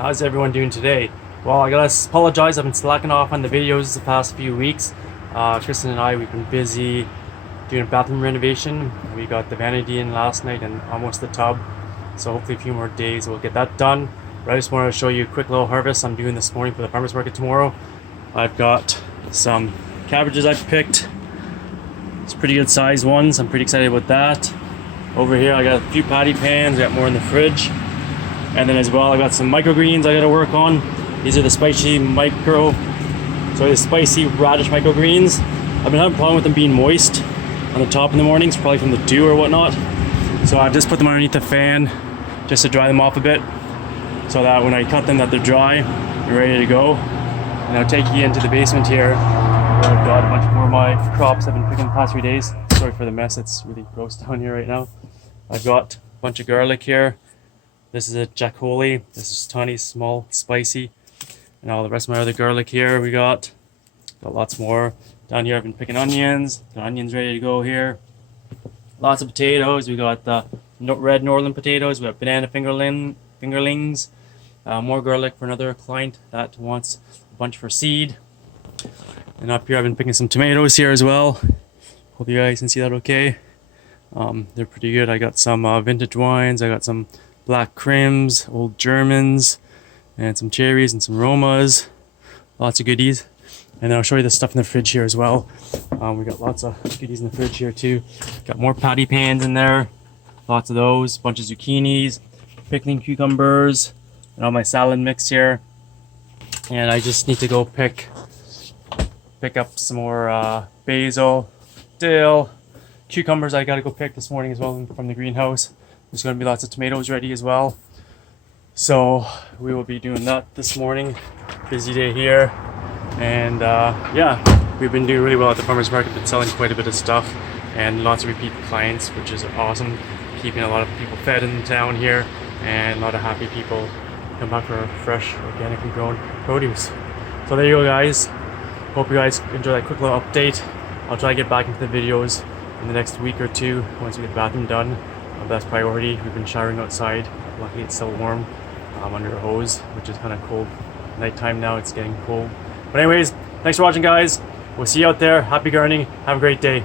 How's everyone doing today? Well, I gotta apologize, I've been slacking off on the videos the past few weeks. Kristen and I, we've been busy doing a bathroom renovation. We got the vanity in last night and almost the tub. So hopefully a few more days we'll get that done. But I just wanted to show you a quick little harvest I'm doing this morning for the farmer's market tomorrow. I've got some cabbages I've picked. It's pretty good sized ones. I'm pretty excited about that. Over here I got a few patty pans, I got more in the fridge. And then as well I got some microgreens I gotta work on. These are the spicy radish microgreens. I've been having a problem with them being moist on the top in the mornings, probably from the dew or whatnot. So I've just put them underneath the fan just to dry them off a bit, so that when I cut them that they're dry, they're ready to go. And I'll take you into the basement here, where I've got a bunch more of my crops I've been picking the past few days. Sorry for the mess, it's really gross down here right now. I've got a bunch of garlic here. This is a Jack Holy. This is tiny, small, spicy. And all the rest of my other garlic here we got lots more. Down here I've been picking onions. Got onions ready to go here. Lots of potatoes. We got the red northern potatoes. We got banana fingerlings. More garlic for another client that wants a bunch for seed. And up here I've been picking some tomatoes here as well. Hope you guys can see that okay. They're pretty good. I got some vintage wines. I got some black crims, old Germans, and some cherries and some Romas. Lots of goodies. And then I'll show you the stuff in the fridge here as well. We got lots of goodies in the fridge here too. Got more patty pans in there. Lots of those. Bunch of zucchinis, pickling cucumbers, and all my salad mix here. And I just need to go pick up some more basil, dill, cucumbers I gotta go pick this morning as well from the greenhouse. There's gonna be lots of tomatoes ready as well. So we will be doing that this morning. Busy day here. And yeah, we've been doing really well at the farmer's market, been selling quite a bit of stuff and lots of repeat clients, which is awesome. Keeping a lot of people fed in town here and a lot of happy people come back for fresh, organically grown produce. So there you go, guys. Hope you guys enjoy that quick little update. I'll try to get back into the videos in the next week or two once we get the bathroom done. That's priority. We've been showering outside. Luckily it's still warm under a hose, which is kind of cold. Nighttime now, it's getting cold. But anyways, thanks for watching, guys. We'll see you out there. Happy gardening. Have a great day.